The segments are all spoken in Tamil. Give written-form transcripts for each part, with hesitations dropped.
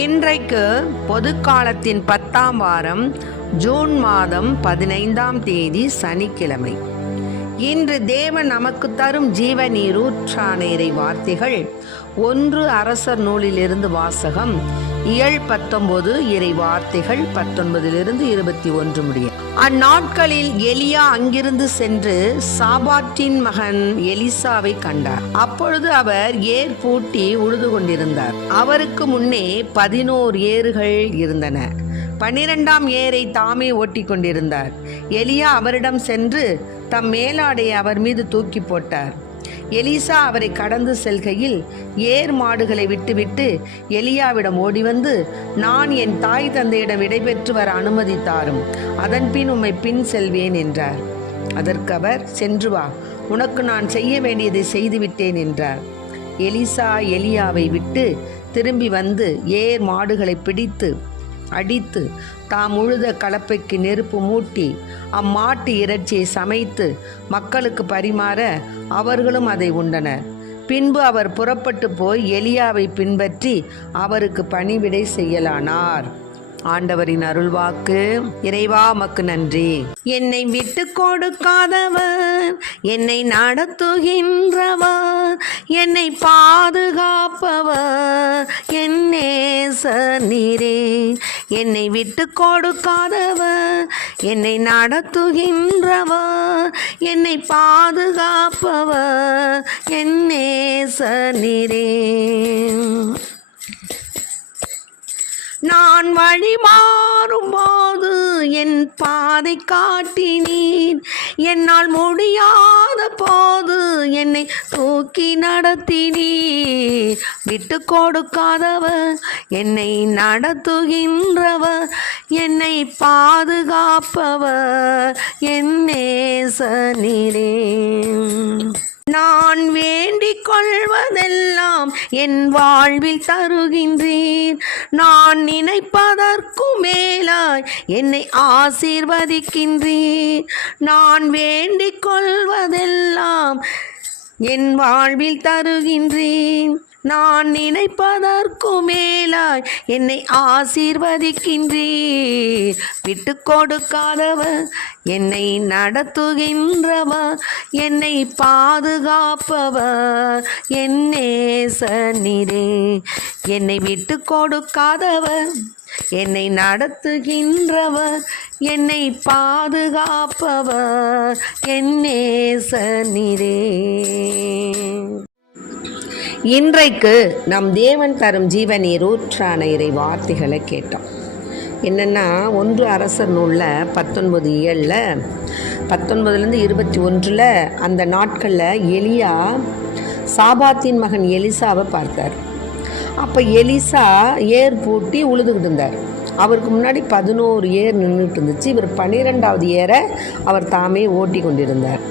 இன்றைக்கு பொதுக்காலத்தின் 10ஆம் வாரம் ஜூன் மாதம் 15ஆம் தேதி சனிக்கிழமை. இன்று தேவன் நமக்கு தரும் ஜீவ நீரூற்றான இறை வார்த்தைகள் 1 அரசர் நூலிலிருந்து வாசகம். இயல் 19 இறை வார்த்தைகள் 19 21 முடிய. அந்நாட்களில் எலியா அங்கிருந்து சென்று சாபாத்தின் மகன் எலிசாவை கண்டார். அப்பொழுது அவர் ஏர் பூட்டி உழுது கொண்டிருந்தார். அவருக்கு முன்னே 11 ஏறுகள் இருந்தன. 12ஆம் ஏரை தாமே ஓட்டி கொண்டிருந்தார். எலியா அவரிடம் சென்று தம் மேலாடையை அவர் மீது தூக்கி போட்டார். எலிசா அவரை கடந்து செல்கையில் ஏர் மாடுகளை விட்டுவிட்டு எலியாவிடம் ஓடி வந்து, நான் என் தாய் தந்தையிடம் விடைபெற்று வர அனுமதித்தாரும், அதன்பின் உம்மை பின் செல்வேன் என்றார். அதற்கு அவர், சென்று வா, உனக்கு நான் செய்ய வேண்டியதை செய்துவிட்டேன் என்றார். எலிசா எலியாவை விட்டு திரும்பி வந்து ஏர் மாடுகளை பிடித்து அடித்து தாம் உழுத கலப்பைக்கு நெருப்பு மூட்டி அம்மாட்டு இறைச்சியை சமைத்து மக்களுக்கு பரிமாற அவர்களும் அதை உண்டனர். பின்பு அவர் புறப்பட்டு போய் எலியாவை பின்பற்றி அவருக்கு பணிவிடை செய்யலானார். ஆண்டவரின் அருள்வாக்கு. இறைவா உமக்கு நன்றி. என்னை விட்டு கொடுக்காதவர், என்னை நடத்துகின்றவர், என்னை பாதுகாப்பவர் என் நேசர் நீரே. என்னை விட்டு கொடுக்காதவர், என்னை நடத்துகின்றவர், என்னை பாதுகாப்பவர் என் நேசர் நீரே. நான் வழி மாறும்போது என் பாதை காட்டினீர். என்னால் முடியாத போது என்னை தூக்கி நடத்தினீர். விட்டு கொடுக்காதவர், என்னை நடத்துகின்றவர், என்னை பாதுகாப்பவர் என் நேசர் நீரே. நான் வேண்டிக் கொள்வதெல்லாம் என் வாழ்வில் தருகின்றீர். நான் நினைப்பதற்கும் மேலாய் என்னை ஆசீர்வதிக்கின்றீர். நான் வேண்டிக் கொள்வதெல்லாம் என் வாழ்வில் தருகின்றேன். நான் நினைப்பதற்கும் மேலாய் என்னை ஆசீர்வதிக்கின்றீர். விட்டு கொடுக்காதவர், என்னை நடத்துகின்றவர், என்னை பாதுகாப்பவர் என் நேசர் நீரே. என்னை விட்டு கொடுக்காதவர், என்னை நடத்துகின்றவர், என்னை பாதுகாப்பவர் என் நேசர் நீரே. இன்றைக்கு நம் தேவன் தரும் ஜீவ நீரூற்றான இறை வார்த்தைகளை கேட்டோம். என்னென்னா, 1 அரசர் நூலில் 19 ஏழில் 19 21 அந்த நாட்களில் எலியா சாபாத்தின் மகன் எலிசாவை பார்த்தார். அப்போ எலிசா ஏர் பூட்டி உழுதுகிட்டு இருந்தார். அவருக்கு முன்னாடி 11 ஏர் நின்றுட்டு இருந்துச்சு. இவர் 12ஆவது ஏரை அவர் தாமே ஓட்டி கொண்டிருந்தார்.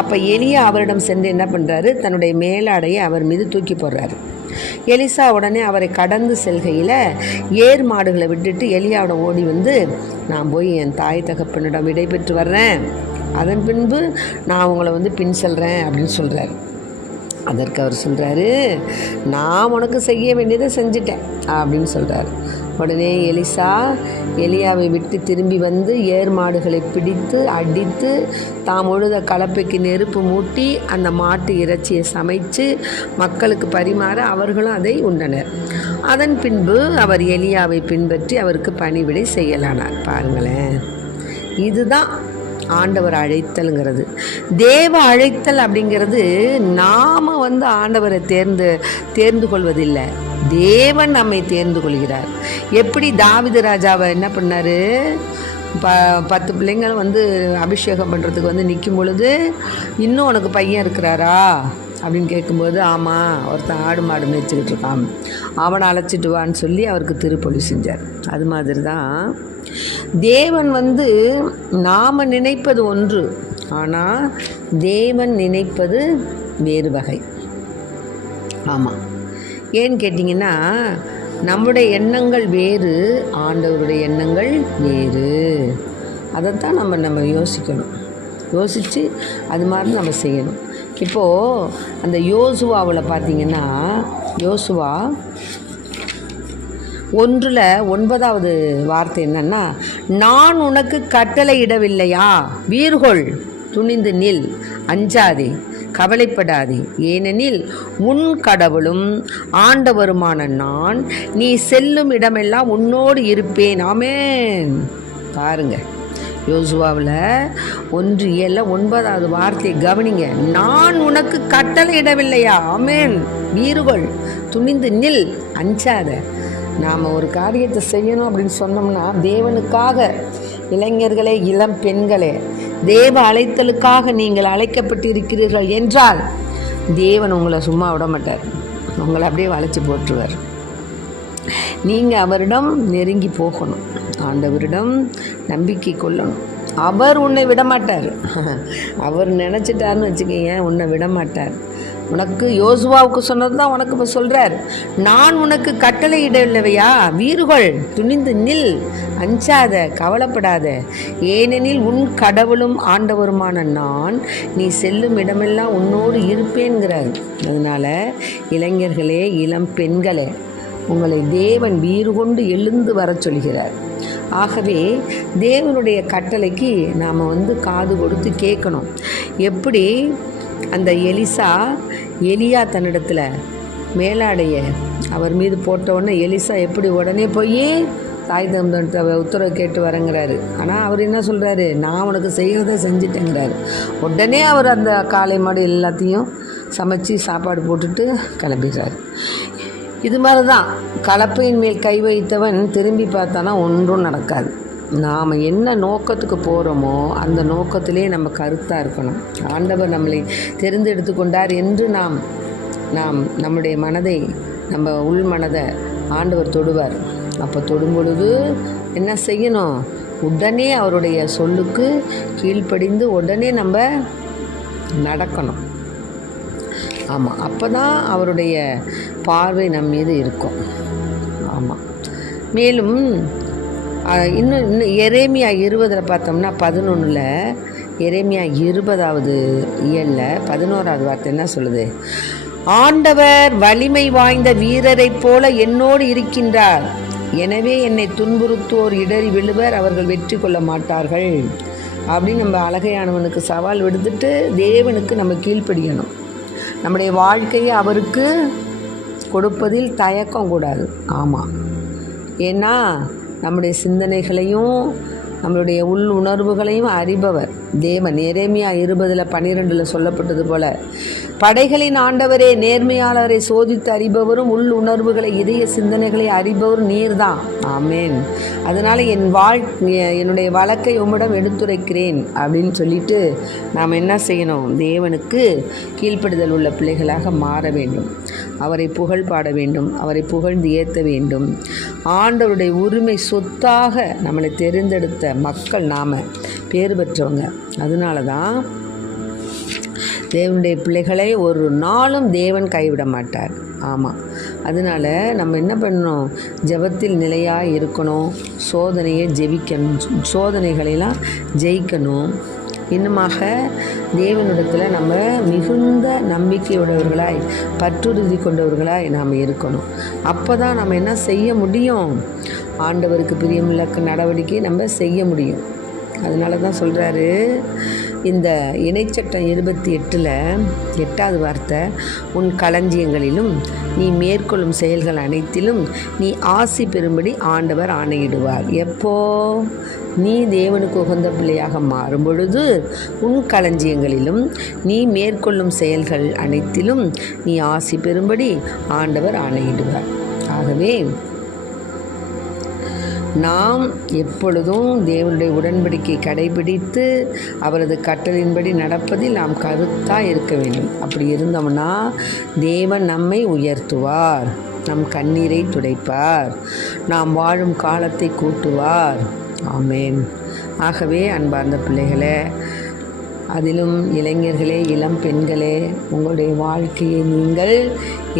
அப்போ எலியா அவரிடம் சென்று என்ன பண்ணுறாரு, தன்னுடைய மேலாடையை அவர் மீது தூக்கி போடுறாரு. எலிசா உடனே அவரை கடந்து செல்கையில் ஏர் மாடுகளை விட்டுட்டு எலியாவிடம் ஓடி வந்து, நான் போய் என் தாய் தகப்பனிடம் விடைபெற்று வர்றேன், அதன் பின்பு நான் உங்களை பின் செல்கிறேன் அப்படின்னு சொல்கிறாரு. அதற்கு அவர் சொல்கிறாரு, நான் உனக்கு செய்ய வேண்டியதை செஞ்சிட்டேன் அப்படின்னு சொல்கிறார். உடனே எலிசா எலியாவை விட்டு திரும்பி வந்து ஏர் மாடுகளை பிடித்து அடித்து தாம் உழுத கலப்பைக்கு நெருப்பு மூட்டி அந்த மாட்டு இறைச்சியை சமைத்து மக்களுக்கு பரிமாற அவர்களும் அதை உண்டனர். அதன் பின்பு அவர் எலியாவை பின்பற்றி அவருக்கு பணிவிடை செய்யலானார். பாருங்களேன், இதுதான் ஆண்டவர் அழைத்தல்ங்கிறது. தேவ அழைத்தல் அப்படிங்கிறது நாம் ஆண்டவரை தேர்ந்து கொள்வதில்லை, தேவன் நம்மை தேர்ந்து கொள்கிறார். எப்படி தாவீது ராஜாவை என்ன பண்ணார், 10 பிள்ளைங்கள் அபிஷேகம் பண்ணுறதுக்கு நிற்கும் பொழுது, இன்னும் உனக்கு பையன் இருக்கிறாரா அப்படின்னு கேட்கும்போது, ஆமாம், ஒருத்தன் ஆடு மாடு மேய்ச்சிக்கிட்டு இருக்கான், அவனை அழைச்சிட்டு வான்னு சொல்லி அவருக்கு திருப்பொழி செஞ்சார். அது மாதிரி தான் தேவன் நாம் நினைப்பது ஒன்று, ஆனால் தேவன் நினைப்பது வேறு வகை. ஆமாம், ஏன்னு கேட்டிங்கன்னா, நம்முடைய எண்ணங்கள் வேறு, ஆண்டவருடைய எண்ணங்கள் வேறு. அதைத்தான் நம்ம யோசிக்கணும். யோசித்து அது மாதிரி நம்ம செய்யணும். இப்போது அந்த யோசுவாவில் பார்த்திங்கன்னா, யோசுவா ஒன்றில் 9வது வார்த்தை என்னன்னா, நான் உனக்கு கட்டளை இடவில்லையா, வீர்கொள், துணிந்து நில், அஞ்சாதே, கவலைப்படாதே, ஏனெனில் உன் கடவுளும் ஆண்டவருமான நான் நீ செல்லும் இடமெல்லாம் உன்னோடு இருப்பேன். ஆமென். பாருங்க, யோசுவாவில் 1:9வது வார்த்தையை கவனிங்க. நான் உனக்கு கட்டளை இடவில்லையா, ஆமென், வீறுகள், துணிந்து நில், அஞ்சாத. நாம் ஒரு காரியத்தை செய்யணும் அப்படின்னு சொன்னோம்னா, தேவனுக்காக, இளைஞர்களே, இளம் பெண்களே, தேவ அழைத்தலுக்காக நீங்கள் அழைக்கப்பட்டிருக்கிறீர்கள் என்றால் தேவன் உங்களை சும்மா விட மாட்டார். உங்களை அப்படியே வளைச்சி போட்டுருவார். நீங்கள் அவரிடம் நெருங்கி போகணும், ஆண்டவரிடம் நம்பிக்கை கொள்ளணும். அவர் உன்னை விடமாட்டார். அவர் நினச்சிட்டாருன்னு வச்சுக்கோங்க, உன்னை விடமாட்டார். உனக்கு யோசுவாவுக்கு சொன்னது தான் உனக்கு இப்போ சொல்கிறார். நான் உனக்கு கட்டளை இடவில்லையா, வீறுகள், துணிந்து நில், அஞ்சாத, கவலைப்படாத, ஏனெனில் உன் கடவுளும் ஆண்டவருமான நான் நீ செல்லும் இடமெல்லாம் உன்னோடு இருப்பேன்கிறார். அதனால் இளைஞர்களே, இளம் பெண்களே, உங்களை தேவன் வீறு கொண்டு எழுந்து வர சொல்கிறார். ஆகவே தேவனுடைய கட்டளைக்கு நாம் காது கொடுத்து கேட்கணும். எப்படி அந்த எலியா தன்னிடத்தில் மேலாடைய அவர் மீது போட்டவுடனே எலிசா எப்படி உடனே போய் தாய் தந்தை உத்தரவு கேட்டு வரங்கிறாரு. ஆனால் அவர் என்ன சொல்கிறாரு, நான் உனக்கு செய்கிறத செஞ்சுட்டேங்கிறாரு. உடனே அவர் அந்த காளை மாடு எல்லாத்தையும் சமைச்சு சாப்பாடு போட்டுட்டு கிளம்பிடுறாரு. இது மாதிரி தான் கலப்பையின் மேல் கை வைத்தவன் திரும்பி பார்த்தானா ஒன்றும் நடக்காது. நாம் என்ன நோக்கத்துக்கு போகிறோமோ அந்த நோக்கத்திலே நம்ம கருத்தாக இருக்கணும். ஆண்டவர் நம்மளை தெரிந்தெடுத்து கொண்டார் என்று நாம் நம்முடைய மனதை, நம்ம உள் மனதை ஆண்டவர் தொடுவார். அப்போ தொடும் பொழுது என்ன செய்யணும், உடனே அவருடைய சொல்லுக்கு கீழ்ப்படிந்து உடனே நம்ம நடக்கணும். ஆமாம், அப்போ தான் அவருடைய பார்வை நம் மீது இருக்கும். ஆமாம். மேலும் இன்னும் எரேமியா 20 பார்த்தோம்னா 11 எரேமியா 20வது இயலில் 11வது வார்த்தை என்ன சொல்லுது, ஆண்டவர் வலிமை வாய்ந்த வீரரைப் போல என்னோடு இருக்கின்றார், எனவே என்னை துன்புறுத்துவோர் இடறி விழுவர், அவர்கள் வெற்றி கொள்ள மாட்டார்கள் அப்படின்னு நம்ம அழகையானவனுக்கு சவால் விடுத்துட்டு தேவனுக்கு நம்ம கீழ்ப்படியணும். நம்முடைய வாழ்க்கையை அவருக்கு கொடுப்பதில் தயக்கம் கூடாது. ஆமாம், ஏன்னா நம்முடைய சிந்தனைகளையும் நம்மளுடைய உள் உணர்வுகளையும் அறிபவர் தேவன். எரேமியா 20:12 சொல்லப்பட்டது போல, படைகளின் ஆண்டவரே, நேர்மையாளரை சோதித்து அறிபவரும் உள் உணர்வுகளை, இதய சிந்தனைகளை அறிபவரும் நீர்தான். ஆமேன். அதனால் என்னுடைய வழக்கை உம்மிடம் எடுத்துரைக்கிறேன் அப்படின்னு சொல்லிட்டு நாம் என்ன செய்யணும், தேவனுக்கு கீழ்ப்படுதல் உள்ள பிள்ளைகளாக மாற வேண்டும். அவரை புகழ் பாட வேண்டும், அவரை புகழ்ந்து ஏற்ற வேண்டும். ஆண்டவருடைய உரிமை சொத்தாக நம்மளை தெரிந்தெடுத்த மக்கள் நாம், பேர் பெற்றவங்க. அதனால தான் தேவனுடைய பிள்ளைகளை ஒரு நாளும் தேவன் கைவிட மாட்டார். ஆமாம், அதனால் நம்ம என்ன பண்ணணும், ஜெபத்தில் நிலையாக இருக்கணும், சோதனையை ஜெயிக்கணும், சோதனைகளெல்லாம் ஜெயிக்கணும். இன்னுமாக தேவனிடத்தில் நம்ம மிகுந்த நம்பிக்கையுடையவர்களாய், பற்றுறுதி கொண்டவர்களாய் நாம் இருக்கணும். அப்போ தான் நம்ம என்ன செய்ய முடியும், ஆண்டவருக்கு பிரியமுள்ள நடவடிக்கை நம்ம செய்ய முடியும். அதனால தான் சொல்கிறாரு, இந்த இணைச்சட்டம் 28:8வது வார்த்தை, உன் களஞ்சியங்களிலும் நீ மேற்கொள்ளும் செயல்கள் அனைத்திலும் நீ ஆசி பெறும்படி ஆண்டவர் ஆணையிடுவார். எப்போ நீ தேவனுக்கு உகந்த பிள்ளையாக மாறும் பொழுது உன் களஞ்சியங்களிலும் நீ மேற்கொள்ளும் செயல்கள் அனைத்திலும் நீ ஆசி பெறும்படி ஆண்டவர் ஆணையிடுவார். ஆகவே நாம் எப்பொழுதும் தேவனுடைய உடன்படிக்கை கடைபிடித்து அவரது கட்டளையின்படி நடப்பதில் நாம் கருத்தாக இருக்க வேண்டும். அப்படி இருந்தோம்னா தேவன் நம்மை உயர்த்துவார், நம் கண்ணீரை துடைப்பார், நாம் வாழும் காலத்தை கூட்டுவார். ஆமேன். ஆகவே அன்பார்ந்த பிள்ளைகளே, அதிலும் இளைஞர்களே, இளம் பெண்களே, உங்களுடைய வாழ்க்கையை நீங்கள்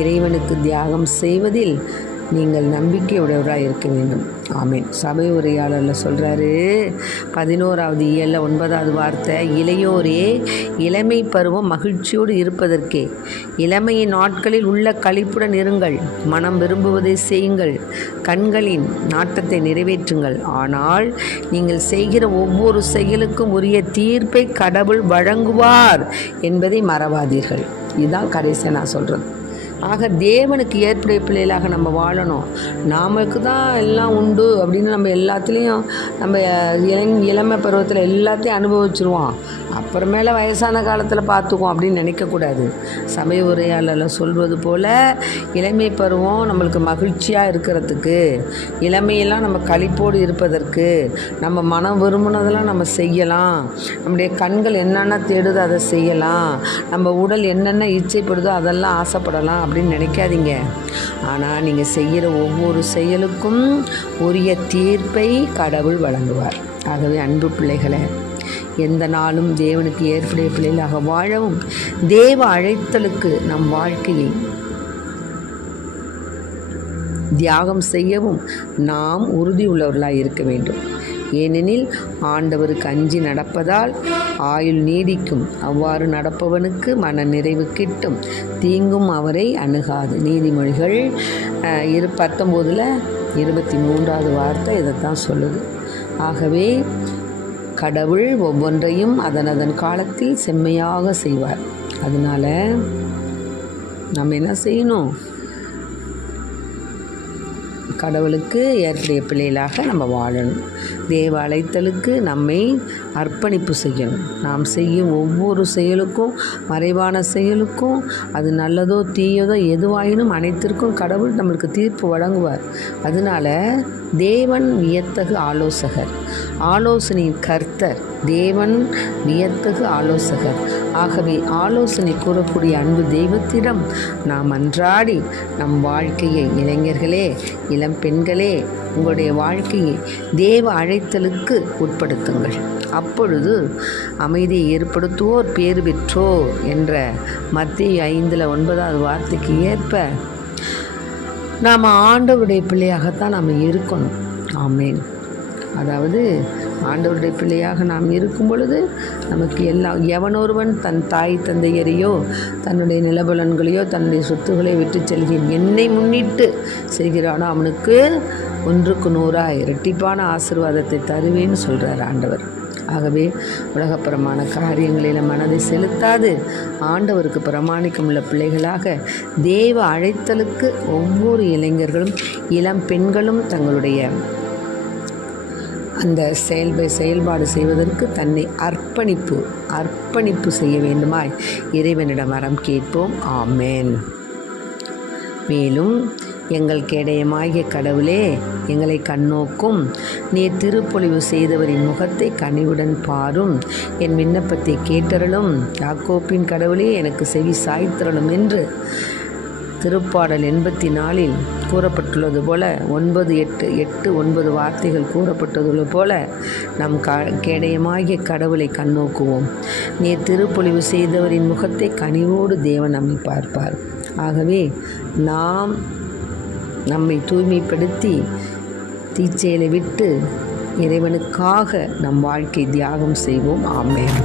இறைவனுக்கு தியாகம் செய்வதில் நீங்கள் நம்பிக்கையுடையவராக இருக்க வேண்டும். ஆமேன். சபை உரையாளரில் சொல்கிறாரு 11வது இயலில் 9வது வார்த்தை, இளையோரே இளமை பருவம் மகிழ்ச்சியோடு இருப்பதற்கே இளமையின் நாட்களில் உள்ள களிப்புடன் இருங்கள், மனம் விரும்புவதை செய்யுங்கள், கண்களின் நாட்டத்தை நிறைவேற்றுங்கள். ஆனால் நீங்கள் செய்கிற ஒவ்வொரு செயலுக்கும் உரிய தீர்ப்பை கடவுள் வழங்குவார் என்பதை மறவாதீர்கள். இதுதான் கடைசியாக நான் சொல்கிறது. ஆக தேவனுக்கு ஏற்புடைய பிள்ளைகளாக நம்ம வாழணும். நமக்கு தான் எல்லாம் உண்டு அப்படின்னு நம்ம எல்லாத்துலேயும் நம்ம இளமை பருவத்தில் எல்லாத்தையும் அனுபவிச்சிருவோம், அப்புறமேல வயசான காலத்தில் பார்த்துக்குவோம் அப்படின்னு நினைக்கக்கூடாது. சபை உரையாளரில் சொல்வது போல் இளமை பருவம் நம்மளுக்கு மகிழ்ச்சியாக இருக்கிறதுக்கு, இளமையெல்லாம் நம்ம களிப்போடு இருப்பதற்கு, நம்ம மனம் விரும்பினதெல்லாம் நம்ம செய்யலாம், நம்முடைய கண்கள் என்னென்ன தேடுதோ அதை செய்யலாம், நம்ம உடல் என்னென்ன இச்சைப்படுதோ அதெல்லாம் ஆசைப்படலாம் அப்படின்னு நினைக்காதீங்க. ஆனால் நீங்கள் செய்கிற ஒவ்வொரு செயலுக்கும் உரிய தீர்ப்பை கடவுள் வழங்குவார். ஆகவே அன்பு பிள்ளைகளை, எந்த நாளும் தேவனுக்கு ஏற்புடைய பிள்ளைகளாக வாழவும், தேவ அழைத்தலுக்கு நம் வாழ்க்கையை தியாகம் செய்யவும் நாம் உறுதி உள்ளவர்களாக இருக்க வேண்டும். ஏனெனில் ஆண்டவருக்கு அஞ்சி நடப்பதால் ஆயுள் நீடிக்கும், அவ்வாறு நடப்பவனுக்கு மன நிறைவு கிட்டும், தீங்கும் அவரை அணுகாது. நீதிமொழிகள் 19ல் 23வது வார்த்தை இதைத்தான் சொல்லுது. ஆகவே கடவுள் ஒவ்வொன்றையும் அதன் காலத்தில் செம்மையாக செய்வார். அதனால் நம்ம என்ன செய்யணும்? கடவுளுக்கு ஏற்புடைய பிள்ளைகளாக நம்ம வாழணும். தேவ அழைத்தலுக்கு நம்மை அர்ப்பணிப்பு செய்யணும். நாம் செய்யும் ஒவ்வொரு செயலுக்கும், மறைவான செயலுக்கும், அது நல்லதோ தீயதோ எதுவாயினும் அனைத்திற்கும் கடவுள் நம்மளுக்கு தீர்ப்பு வழங்குவார். அதனால் தேவன் வியத்தகு ஆலோசகர், ஆலோசனையின் கர்த்தர், தேவன் வியத்தகு ஆலோசகர். ஆகவே ஆலோசனை கூறக்கூடிய அன்பு தெய்வத்திடம் நாம் அன்றாடி நம் வாழ்க்கையை, இளைஞர்களே, இளம் பெண்களே, உங்களுடைய வாழ்க்கையை தேவ அழைத்தலுக்கு உட்படுத்துங்கள். அப்பொழுது அமைதியை ஏற்படுத்துவோர் பேறு பெற்றோர் என்ற மத்தேயு 5:9வது வார்த்தைக்கு ஏற்ப நாம் ஆண்டவருடைய பிள்ளையாகத்தான் நாம் இருக்கணும். ஆமேன். அதாவது ஆண்டவருடைய பிள்ளையாக நாம் இருக்கும் பொழுது நமக்கு எவனொருவன் தன் தாய் தந்தையரையோ தன்னுடைய நிலபலன்களையோ தன்னுடைய சொத்துக்களை விட்டு செல்கிறேன் என்னை முன்னிட்டு செய்கிறானோ அவனுக்கு 100க்கு 100 இரட்டிப்பான ஆசீர்வாதத்தை தருவேன்னு சொல்கிறார் ஆண்டவர். ஆகவே உலகப்பிரமாண காரியங்களில் மனதை செலுத்தாது ஆண்டவருக்கு பிரமாணிக்கமுள்ள பிள்ளைகளாக தேவ அழைத்தலுக்கு ஒவ்வொரு இளைஞர்களும் இளம் பெண்களும் தங்களுடைய அந்த செயல்பாடு செய்வதற்கு தன்னை அர்ப்பணிப்பு செய்ய வேண்டுமாய் இறைவனிடம் வரம் கேட்போம். ஆமேன். மேலும் எங்கள் கேடயமாகிய கடவுளே, எங்களை கண்ணோக்கும், நீர் திருப்பொழிவு செய்தவரின் முகத்தை கனிவுடன் பாரும், என் விண்ணப்பத்தை கேட்டருளும், யாக்கோப்பின் கடவுளே எனக்கு செவி சாய்த்திரளும் என்று திருப்பாடல் 84 கூறப்பட்டுள்ளது போல 9 வார்த்தைகள் கூறப்பட்டது போல நம் கேடயமாகிய கடவுளை கண்ணோக்குவோம். நீர் திருப்பொழிவு செய்தவரின் முகத்தை கனிவோடு தேவன் நம்மை பார்ப்பார். ஆகவே நாம் நம்மை தூய்மைப்படுத்தி தீச்செயலை விட்டு இறைவனுக்காக நம் வாழ்க்கை தியாகம் செய்வோம். ஆமென்.